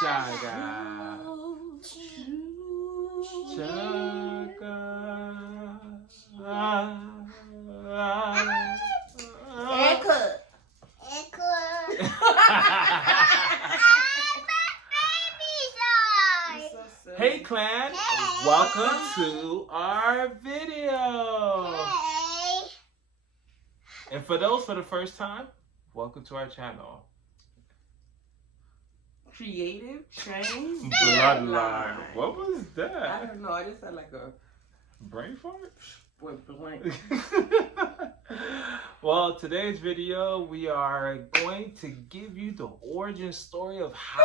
Chaga. Chaga. Hey clan, welcome to our video. Hey. And for those for the first time, welcome to our channel. Creative Train Bloodline. What was that? I don't know. I just had like a brain fart? Boy, blank. Well, today's video, we are going to give you the origin story of how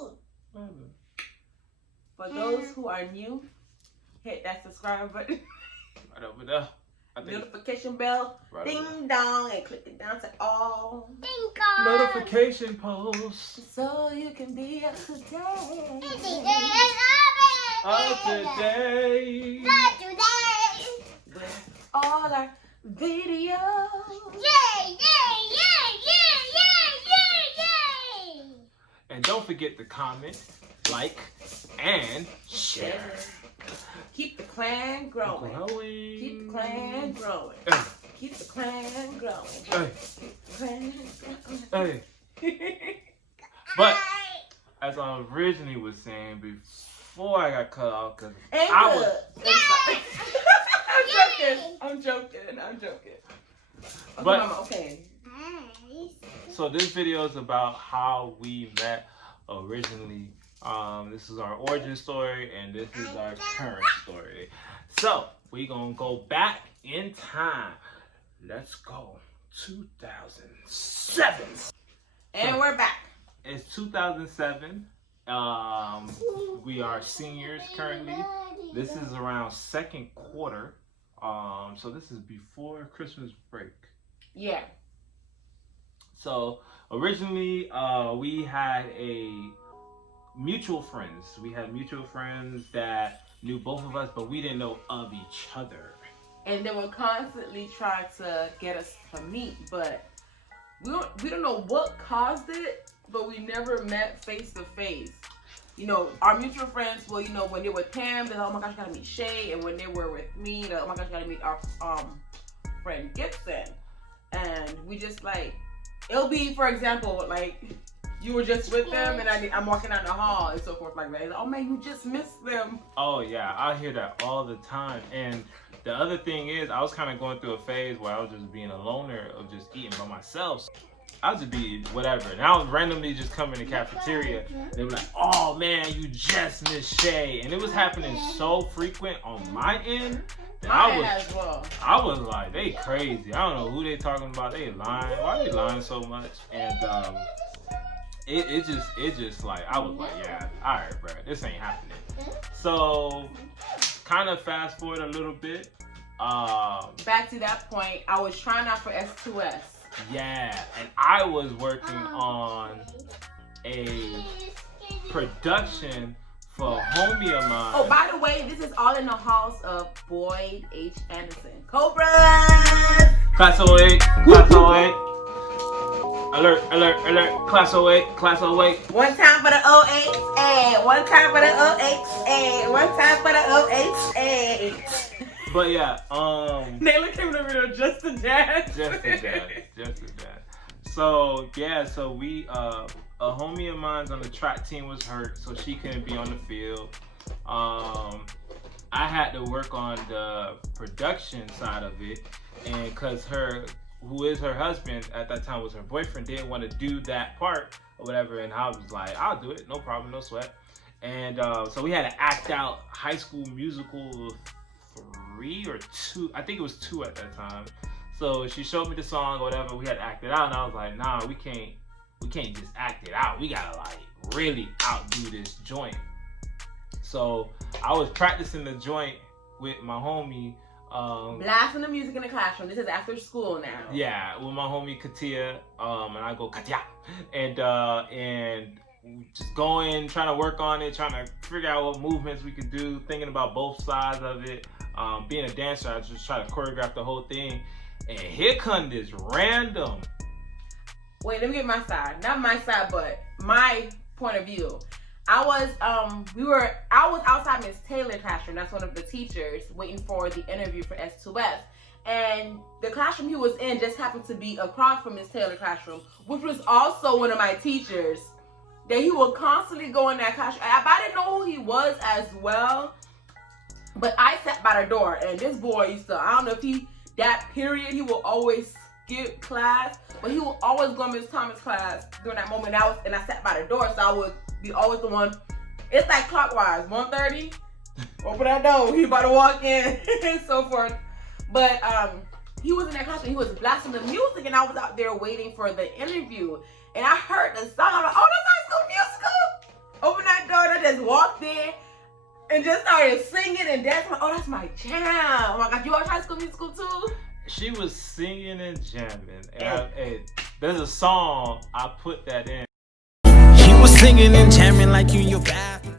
me. For those who are new, hit that subscribe button. Right over there. Notification bell, Right ding dong, and click it down to all. Ding dong. Notification post. So you can be up to date. Up to date. With all our videos. Yay! And don't forget to comment, like, and share. Keep the clan growing. Keep the clan growing. Keep the clan growing. Keep the clan growing. Hey. But as I originally was saying before I got cut off, because I was. I'm joking. Okay, But Mama, okay. So this video is about how we met originally. This is our origin story, and this is our current story. So we gonna go back in time. Let's go 2007. And we're back. It's 2007. We are seniors currently. This is around second quarter. So this is before Christmas break. Yeah. So originally, we had mutual friends. We had mutual friends that knew both of us, but we didn't know of each other. And they would constantly try to get us to meet, but we don't know what caused it, but we never met face to face. You know, our mutual friends, well, you know, when they were with Pam, they're like, oh my gosh, gotta meet Shay. And when they were with me, they're like, oh my gosh, gotta meet our friend Gibson. And we just like, it'll be, for example, like, you were just with them and I'm walking down the hall and so forth like that. Like, oh man, you just missed them. Oh yeah, I hear that all the time. And the other thing is, I was kind of going through a phase where I was just being a loner of just eating by myself. I was just be whatever. And I would randomly just come in the cafeteria. They were like, oh man, you just missed Shay. And it was happening so frequent on my end that I was like, they crazy. I don't know who they talking about. They lying. Why they lying so much? And it just like, I was like, yeah, all right, bro, this ain't happening. So kind of fast forward a little bit. Back to that point, I was trying out for S2S. Yeah, and I was working on a production for a homie of mine. Oh, by the way, this is all in the halls of Boyd H. Anderson. Cobra! Class 08, Class 08. Alert, alert, alert. Class 08, Class 08. One time for the 08, hey. One time for the 08, hey. One time for the 08, hey. But yeah, Naylor came in the video just to dance. Just to dance. So yeah, so we a homie of mine's on the track team was hurt, so she couldn't be on the field. I had to work on the production side of it, and cause who is her husband at that time was her boyfriend, didn't want to do that part or whatever, and I was like, I'll do it, no problem, no sweat. And so we had to act out High School Musical 3 or 2, I think it was 2 at that time. So she showed me the song or whatever, we had to act it out, and I was like, nah, we can't just act it out, we gotta like really outdo this joint. So I was practicing the joint with my homie, blasting the music in the classroom. This is after school now. Yeah, with my homie Katia, and I go Katia, and just going, trying to work on it, trying to figure out what movements we could do, thinking about both sides of it. Being a dancer, I just try to choreograph the whole thing. And here comes this random wait, let me get my side. Not my side, but my point of view. I was outside Miss Taylor's classroom. That's one of the teachers waiting for the interview for S2S. And the classroom he was in just happened to be across from Miss Taylor's classroom, which was also one of my teachers. That he would constantly go in that classroom. I didn't know who he was as well, but I sat by the door, and this boy used to, I don't know if that period, he will always skip class, but he will always go to Miss Thomas' class during that moment. And I sat by the door, so I would be always the one. It's like clockwise, 1:30, open that door, he about to walk in, and so forth. But he was in that classroom, he was blasting the music, and I was out there waiting for the interview. And I heard the song. I'm like, oh, that's High School Musical. Open that door, and I just walked in and just started singing and dancing. Like, oh, that's my jam. Oh my God, you watch High School Musical too? She was singing and jamming. And there's a song, I put that in. She was singing and jamming like you in your bath.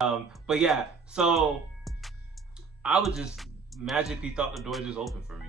But yeah, so I would just magically thought the door just opened for me.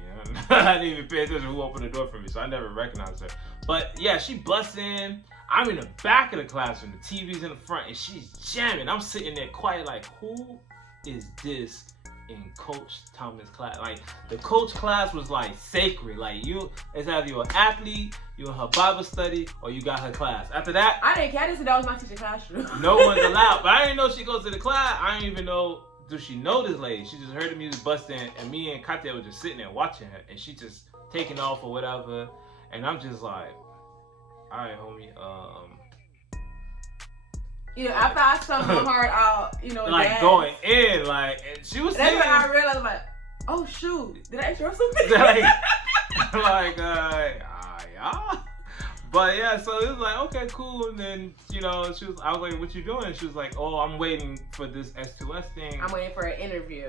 I didn't even pay attention who opened the door for me, so I never recognized her. But yeah, she busts in. I'm in the back of the classroom. The TV's in the front, and she's jamming. I'm sitting there quiet, like, who is this in Coach Thomas' class? Like, the coach class was like sacred. Like, it's either you're an athlete, you're in her Bible study, or you got her class. After that, I didn't care. I just said that was my teacher classroom. No one's allowed. But I didn't know she goes to the class. I didn't even know. Do she know this lady? She just heard the music busting, and me and Katya were just sitting there watching her, and she just taking off or whatever, and I'm just like, all right, homie, after I sung my heart out, like dance, going in, like, and she was that's singing. when I realized, like, oh shoot, did I interrupt something? Yeah. But yeah, so it was like, okay, cool. And then, I was like, what you doing? She was like, oh, I'm waiting for this S2S thing. I'm waiting for an interview.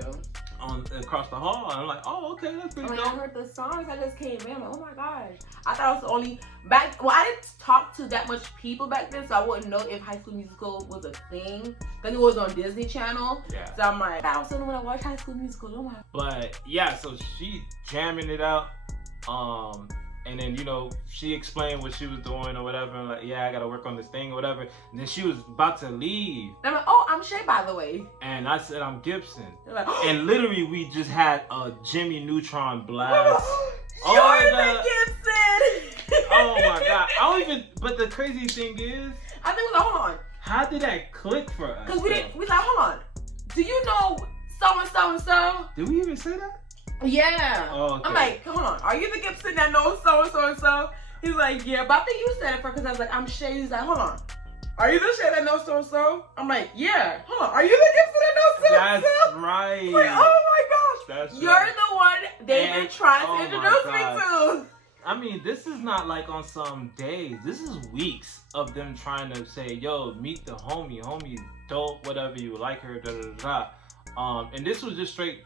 Across the hall. And I'm like, oh, okay, that's pretty dope. I heard the songs, I just came in. I'm like, oh my gosh. I thought it was only I didn't talk to that much people back then, so I wouldn't know if High School Musical was a thing. Because it was on Disney Channel. Yeah. So I'm like, I was the one that watched High School Musical. Oh my. But yeah, so she jamming it out. And then, she explained what she was doing or whatever. And like, yeah, I got to work on this thing or whatever. And then she was about to leave. And I'm like, oh, I'm Shay, by the way. And I said, I'm Gibson. Like, and literally, we just had a Jimmy Neutron blast. You're the Gibson. Oh, my God. I don't even, but the crazy thing is. I think we was like, hold on. How did that click for us? Because we was like, hold on. Do you know so-and-so? Did we even say that? Yeah. Oh, okay. I'm like, hold on. Are you the Gibson that knows so-and-so? He's like, yeah, but I think you said it first because I was like, I'm Shay. He's like, hold on. Are you the Shay that knows so-and-so? I'm like, yeah. Hold on. Are you the Gibson that knows so-and-so? That's right. Like, oh my gosh. That's You're right. the one they've been trying to introduce me to. I mean, this is not like on some days. This is weeks of them trying to say, yo, meet the homie. Homie, dope, whatever, you like her, da-da-da-da. And this was just straight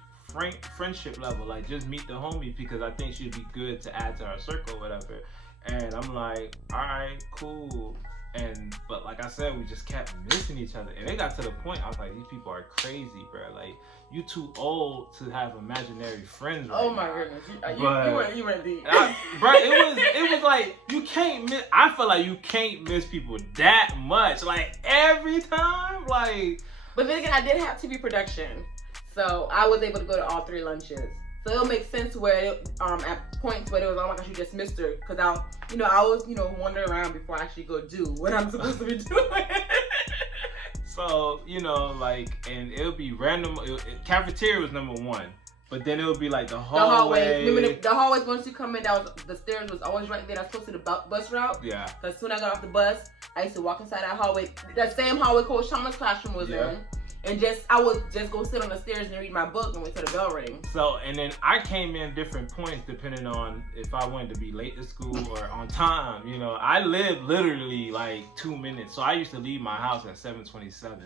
friendship level, like just meet the homie because I think she'd be good to add to our circle or whatever. And I'm like, all right, cool. But like I said, we just kept missing each other, and it got to the point I was like, these people are crazy, bro. Like, you too old to have imaginary friends right Oh my now. goodness, you went deep. Bro, it was like you can't miss. I feel like you can't miss people that much, like every time, like. But then again, I did have TV production. So I was able to go to all 3 lunches. So it'll make sense where at points where it was, oh my gosh, you just missed her. Because I was, wandering around before I actually go do what I'm supposed to be doing. So, and it'll be random. Cafeteria was number 1. But then it'll be like the hallway. Remember the hallways, once you come in, the stairs was always right there. That's close to the bus route. Yeah. Because as soon as I got off the bus, I used to walk inside that hallway. That same hallway Coach Thomas' classroom was in. And I would just go sit on the stairs and read my book and wait till the bell rang. So, and then I came in different points depending on if I wanted to be late to school or on time. I lived literally like 2 minutes. So I used to leave my house at 7:27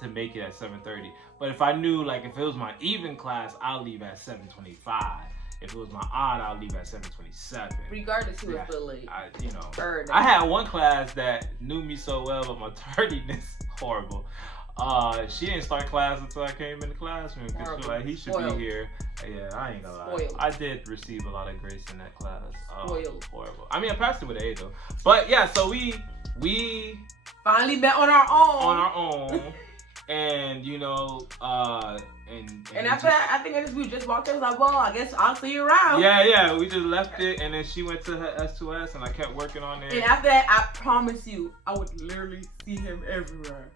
to make it at 7:30. But if I knew, like, if it was my even class, I'll leave at 7:25. If it was my odd, I'll leave at 7:27. Regardless who was still late. I had one class that knew me so well, but my tardiness, horrible. She didn't start class until I came in the classroom because she was like, he should Spoiled. be here. Yeah, I ain't gonna lie. Spoiled. I did receive a lot of grace in that class. Spoiled. Horrible. I mean, I passed it with an A though. But yeah, so we finally met on our own. on our own, and you know, and after that, I think we just walked in. I was like, well, I guess I'll see you around. Yeah, we just left it, and then she went to her S2S, and I kept working on it. And after that, I promise you, I would literally see him everywhere.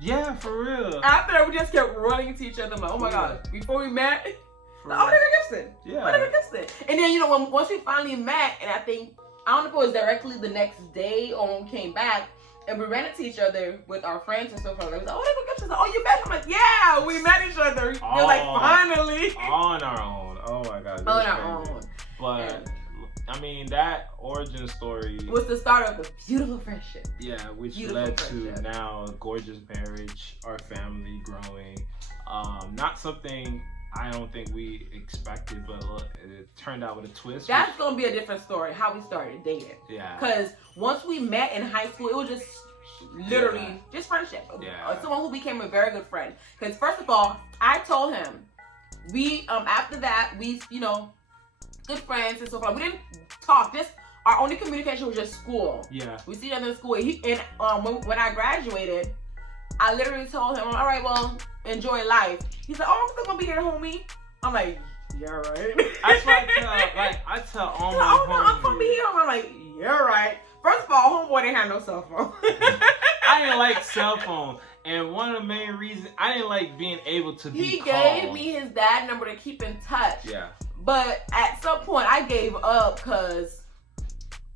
Yeah, for real. After that, we just kept running into each other. I'm like, oh my god. Before we met, For oh, real. nigga Gibson. Yeah. Oh, nigga Gibson. And then, you know, once we finally met, and I think, I don't know if it was directly the next day or when we came back, and we ran into each other with our friends and stuff like that. We was like, oh, nigga Gibson. Oh, you met? I'm like, yeah, we met each other. You're like, finally. On our own. Oh my god. On our own. But And I mean, that origin story was the start of a beautiful friendship. Yeah, which Beautiful led to friendship. now a gorgeous marriage, our family growing. Not something I don't think we expected, but look, it turned out with a twist. That's gonna be a different story, how we started dating. Yeah. Because once we met in high school, it was just literally just friendship. Yeah. Someone who became a very good friend. Because first of all, I told him, we after that, we, you know, good friends and so forth. We didn't talk. Just our only communication was just school. Yeah. We see them in school. When I graduated, I literally told him, all right, well, enjoy life. He's like, oh, I'm still gonna be here, homie. I'm like, yeah, right. That's what I tell all my oh no, I'm gonna be here. I'm like, yeah, right. First of all, homeboy didn't have no cell phone. I didn't like cell phones, and one of the main reasons I didn't like being able to be He called. gave me his dad number to keep in touch. Yeah. But at some point, I gave up because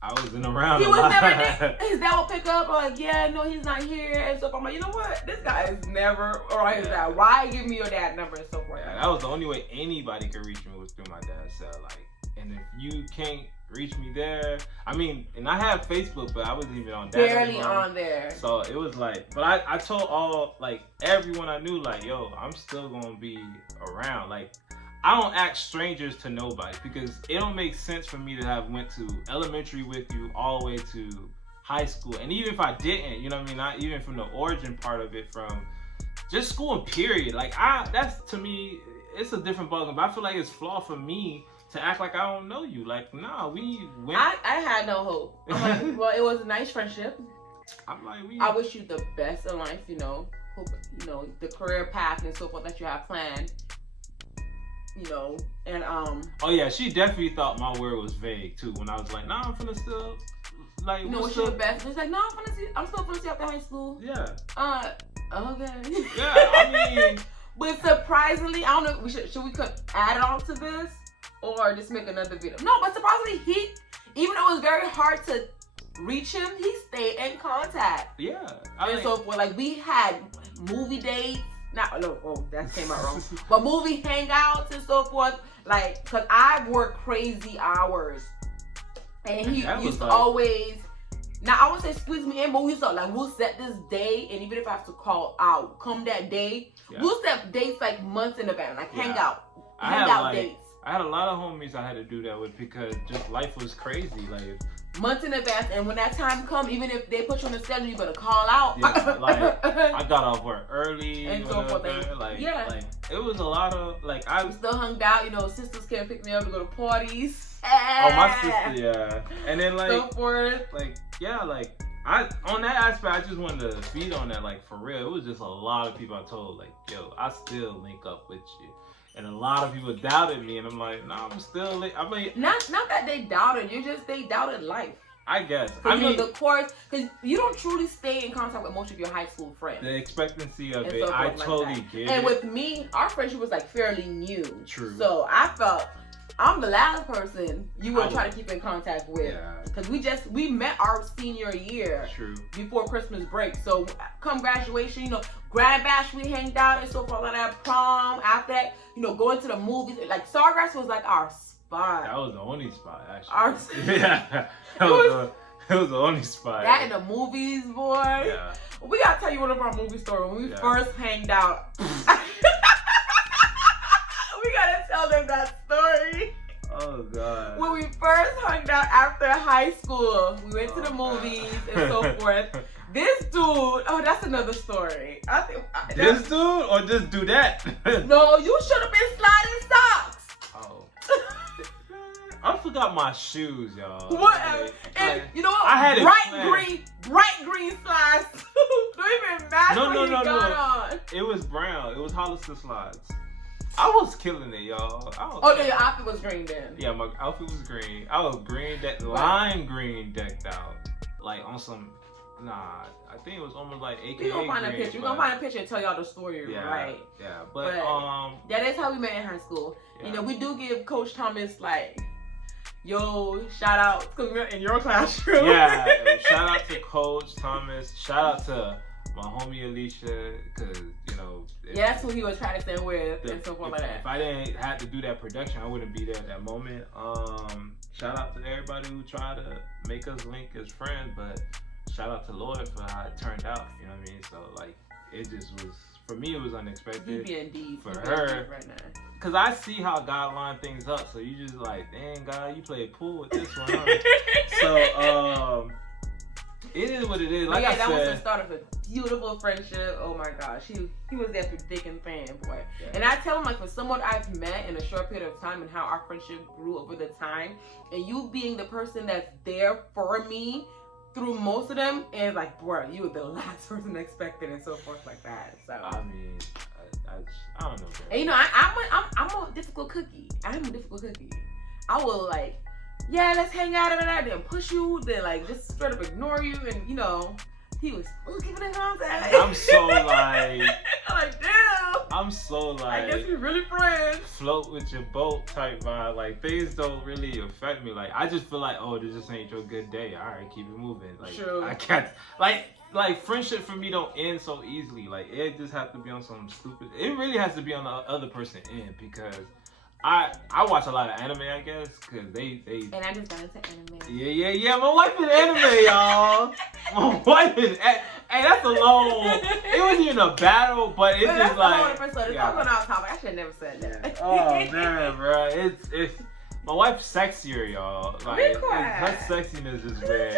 I wasn't around he a was lot. never there. His dad would pick up, like, yeah, no, he's not here. And so I'm like, you know what? This guy is never around his dad. Why give me your dad number and so forth? Yeah, that was the only way anybody could reach me was through my dad's cell. Like, and if you can't reach me there, I mean, and I have Facebook, but I wasn't even on that. Barely anymore. on there. So it was like, but I told everyone I knew, like, yo, I'm still gonna be around. Like, I don't act strangers to nobody because it don't make sense for me to have went to elementary with you all the way to high school. And even if I didn't, you know what I mean? Not even from the origin part of it, from just school and period. Like, that's to me, it's a different ballgame. But I feel like it's flawed for me to act like I don't know you. Like, nah, we went. I had no hope. I'm like, well, it was a nice friendship. I'm like, I wish you the best in life, you know. Hope, you know, the career path and so forth that you have planned. You know, and Oh yeah, she definitely thought my word was vague too. When I was like, nah, I'm finna still like. you know, wish you the best. It's like, no, I'm still gonna see after high school. Yeah. Okay. Yeah, I mean. But surprisingly, I don't know. Should we add on to this or just make another video? No, but surprisingly, even though it was very hard to reach him, he stayed in contact. Yeah. And so forth. Like, we had movie dates. That came out wrong. But movie hangouts and so forth. Like, cause I work crazy hours, and he used to always. Now I wouldn't say squeeze me in, but we used to we'll set this day, and even if I have to call out, come that day, we'll set dates like months in advance, like hangout dates. I had a lot of homies I had to do that with because just life was crazy, like months in advance. And when that time come, even if they put you on the schedule, you better call out. Yeah, like I got off work early and so forth. Like it was a lot of we still hung out. You know, sisters can't pick me up to go to parties. Oh, my sister, yeah. And then so forth. On that aspect, I just wanted to feed on that, like, for real. It was just a lot of people I told, like, yo, I still link up with you. And a lot of people doubted me, and I'm like, no, I'm still, I mean. Not that they doubted you, just they doubted life. I guess. I mean, the course, because you don't truly stay in contact with most of your high school friends. The expectancy of and it, so I like totally that. get it. And with me, our friendship was like fairly new. True. So I felt I'm the last person you would try to keep in contact with. Yeah. Because we met our senior year. True. Before Christmas break. So come graduation, you know, grand bash, we hanged out and so forth like that, prom, after that, you know, going to the movies. Like, Sawgrass was like our spot. That was the only spot, actually. Our it was the only spot. That in the movies, boy. Yeah. We gotta tell you one of our movie stories. When we first hanged out. We gotta tell them that story. Oh God. When we first hung out after high school, we went to the movies and so forth. This dude, oh, that's another story. I think This dude or just do that? No, you should have been sliding socks. Oh. I forgot my shoes, y'all. Whatever. And you know what? I had it bright green slides. Don't even match No, what no, he no, got on. It was brown. It was Hollister slides. I was killing it, y'all. Oh, no, your outfit was green then. Yeah, my outfit was green. I was lime green decked out. Like on some, nah, I think it was almost like AKA We're gonna find green, a picture. We're gonna find a picture and tell y'all the story, yeah, right? Yeah, but that is how we met in high school. Yeah. You know, we do give Coach Thomas like, yo, shout out because we're in your classroom. Yeah, shout out to Coach Thomas. Shout out to my homie Alicia, because you know. Yeah, that's who he was trying to stand with and so forth like that. If I didn't have to do that production, I wouldn't be there at that moment. Shout out to everybody who tried to make us link as friends, but shout out to Lloyd for how it turned out. You know what I mean? So like, it just was, for me, it was unexpected. You being deep for her right now. Cause I see how God lined things up, so you just like, dang God, you played pool with this one. Huh? So it is what it is. Like I that said, was the start of a beautiful friendship. Oh my gosh, he was there through thick and thin, boy. Yeah. And I tell him, like, for someone I've met in a short period of time and how our friendship grew over the time, and you being the person that's there for me through most of them, and like, bro, you were the last person expected and so forth like that. So I mean, I don't know. And you know, I'm a difficult cookie. I'm a difficult cookie. I will like, yeah, let's hang out and then push you, then like just straight up ignore you, and you know, he was still keeping in contact. I'm so like, I'm like, damn. I'm so like, I guess we're really friends. Float with your boat type vibe. Like things don't really affect me. Like I just feel like, oh, this just ain't your good day. All right, keep it moving. Like True. I can't like friendship for me don't end so easily. Like it just have to be on some stupid. It really has to be on the other person end, because I watch a lot of anime, I guess, because they And I just got into anime. Yeah. My wife is anime, y'all. My wife is. Hey, that's a long. It wasn't even a battle, but it's just like. It's going on topic. I should have never said that. Oh man, bro, it's. My wife's sexier, y'all. Like her sexiness is weird.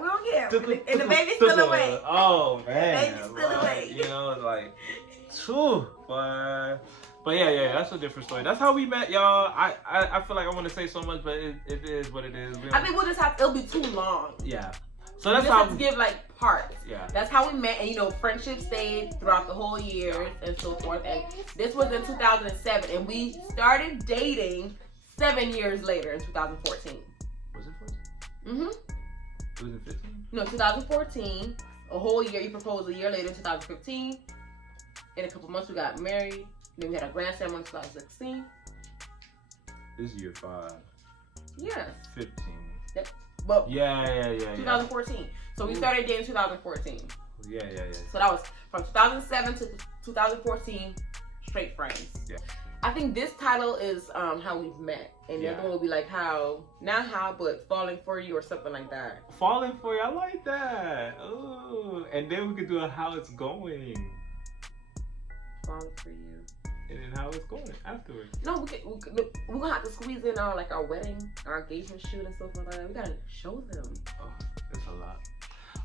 We don't care. And the baby's still away. Oh man, The baby's still away. You know, like, phew, but yeah, that's a different story. That's how we met, y'all. I feel like I want to say so much, but it is what it is. I think we'll just have. It'll be too long. Yeah. So that's we just how have to give like parts. Yeah. That's how we met, and you know, friendship stayed throughout the whole year and so forth. And this was in 2007, and we started dating 7 years later in 2014. Was it 14? Mhm. It was in 15? No, 2014. A whole year. You proposed a year later in 2015. In a couple months, we got married. Then we had a grand ceremony in 2016. This is year 5. Yeah. 15. But Yeah. 2014. So we started dating 2014. Yeah. So that was from 2007 to 2014, straight friends. Yeah. I think this title is how we've met, and the other one will be like not how, but falling for you or something like that. Falling for you, I like that. Ooh, and then we could do a how it's going, Falling for you. and then how it's going afterwards. No, we're gonna have to squeeze in our wedding, our engagement shoot and stuff like that. We gotta show them. Oh, that's a lot.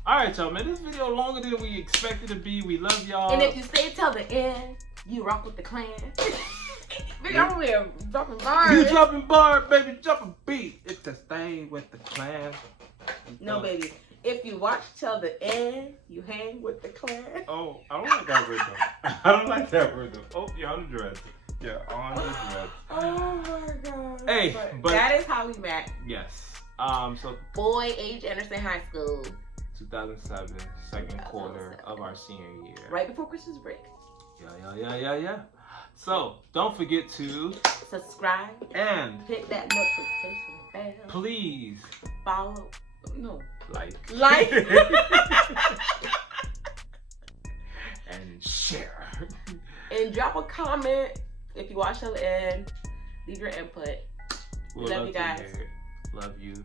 All right, y'all, man. This video longer than we expected to be. We love y'all. And if you stay till the end, you rock with the clan. Big, I'm over here dropping bars. You dropping bar, baby, dropping beat. It's the thing with the clan. No, baby. If you watch till the end, you hang with the clan. Oh, I don't like that word though. I don't like that word though. Oh, you're on the dreads. Yeah, on the dreads. Oh my god. Hey, but that is how we met. Yes. So Boyd H. Anderson High School. 2007, second quarter of our senior year. Right before Christmas break. Yeah. So don't forget to subscribe and hit that notification bell. Please Follow. No. Like. And share. And drop a comment if you watch till the end. Leave your input. We'll love you guys. Love you.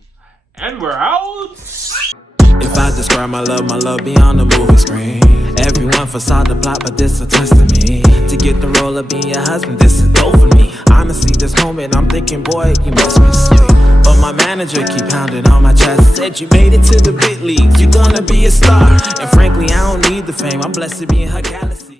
And we're out. If If I describe my love beyond the movie screen. Everyone facade the plot, but this a test of me. To get the role of being your husband, this is dope for me. Honestly, this moment, I'm thinking, boy, you must be sweet. But my manager keep pounding on my chest. Said you made it to the big leagues, you're gonna be a star. And frankly, I don't need the fame, I'm blessed to be in her galaxy.